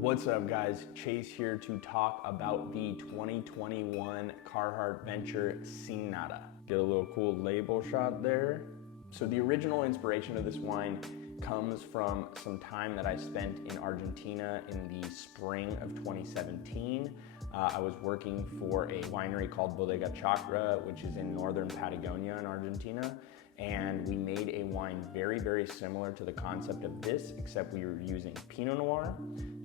What's up guys, Chase here to talk about the 2021 Carhartt Venture Sinata. Get a little cool label shot there. So the original inspiration of this wine comes from some time that I spent in Argentina in the spring of 2017. I was working for a winery called Bodega Chacra, which is in northern Patagonia in Argentina. And we made a wine very, very similar to the concept of this, except we were using Pinot Noir.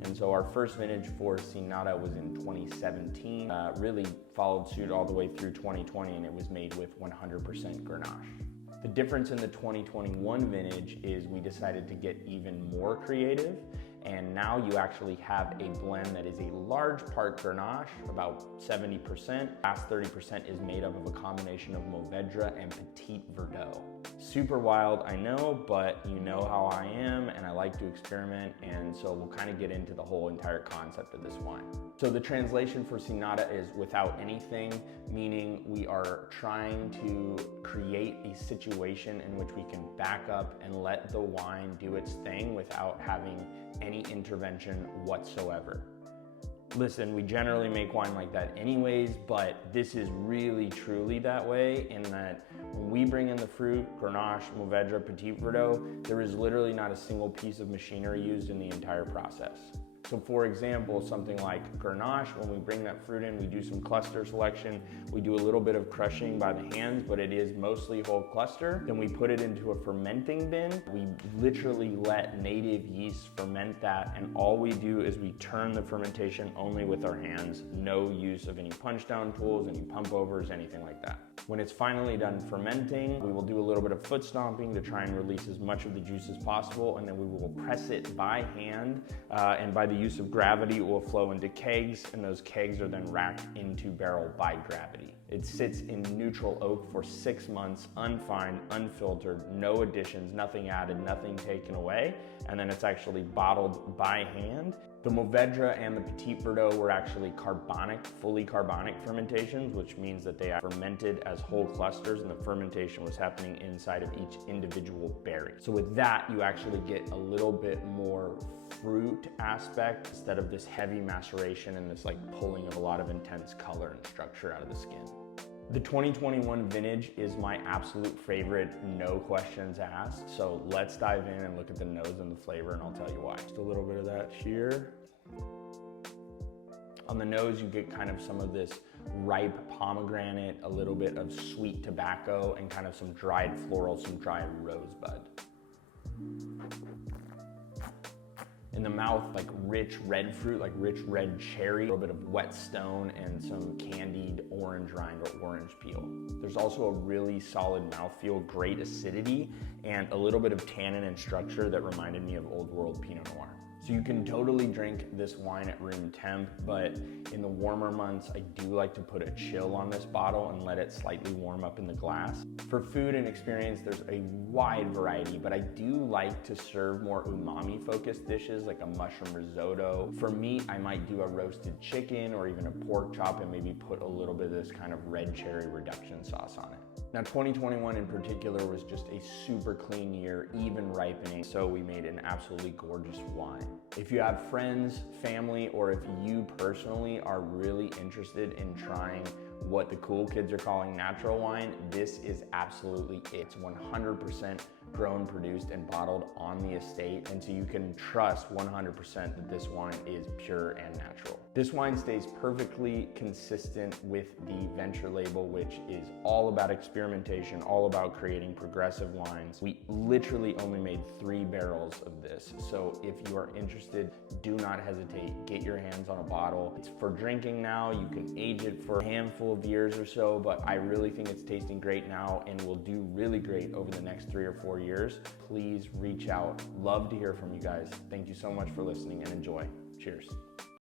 And so our first vintage for Sinata was in 2017, really followed suit all the way through 2020, and it was made with 100% Grenache. The difference in the 2021 vintage is we decided to get even more creative, and now you actually have a blend that is a large part Grenache, about 70%. Last 30% is made up of a combination of Mourvedre and Petit Verdot. Super wild, I know, but you know how I am, and I like to experiment, and so we'll kind of get into the whole entire concept of this wine. So the translation for Sinata is without anything, meaning we are trying to create a situation in which we can back up and let the wine do its thing without having any intervention whatsoever. Listen, we generally make wine like that anyways, but this is really truly that way in that when we bring in the fruit, Grenache, Mourvedre, Petit Verdot, there is literally not a single piece of machinery used in the entire process. So for example, something like Grenache, when we bring that fruit in, we do some cluster selection, we do a little bit of crushing by the hands, but it is mostly whole cluster. Then we put it into a fermenting bin. We literally let native yeast ferment that, and all we do is we turn the fermentation only with our hands, no use of any punch down tools, any pump overs, anything like that. When it's finally done fermenting, we will do a little bit of foot stomping to try and release as much of the juice as possible, and then we will press it by hand, and by the use of gravity, it will flow into kegs, and those kegs are then racked into barrel by gravity. It sits in neutral oak for 6 months, unfined, unfiltered, no additions, nothing added, nothing taken away, and then it's actually bottled by hand. The Mourvedre and the Petit Verdot were actually carbonic, fully carbonic fermentations, which means that they are fermented as whole clusters, and the fermentation was happening inside of each individual berry. So with that, you actually get a little bit more fruit aspect instead of this heavy maceration and this like pulling of a lot of intense color and structure out of the skin. The 2021 vintage is my absolute favorite, no questions asked. So let's dive in and look at the nose and the flavor, and I'll tell you why. Just a little bit of that here. On the nose, you get kind of some of this ripe pomegranate, a little bit of sweet tobacco, and kind of some dried floral, some dried rosebud. In the mouth, like rich red fruit, like rich red cherry, a little bit of wet stone, and some candied orange rind or orange peel. There's also a really solid mouthfeel, great acidity, and a little bit of tannin and structure that reminded me of Old World Pinot Noir. So you can totally drink this wine at room temp, but in the warmer months, I do like to put a chill on this bottle and let it slightly warm up in the glass. For food and experience, there's a wide variety, but I do like to serve more umami-focused dishes like a mushroom risotto. For meat, I might do a roasted chicken or even a pork chop and maybe put a little bit of this kind of red cherry reduction sauce on it. Now 2021 in particular was just a super clean year, even ripening, so we made an absolutely gorgeous wine. If you have friends, family, or if you personally are really interested in trying what the cool kids are calling natural wine, this is absolutely it. It's 100% grown, produced, and bottled on the estate, and so you can trust 100% that this wine is pure and natural. This wine stays perfectly consistent with the Venture label, which is all about experimentation, all about creating progressive wines. We literally only made 3 barrels of this, so if you are interested, do not hesitate. Get your hands on a bottle. It's for drinking now. You can age it for a handful of years or so, but I really think it's tasting great now and will do really great over the next 3 or 4 years. Please reach out. Love to hear from you guys. Thank you so much for listening and enjoy. Cheers.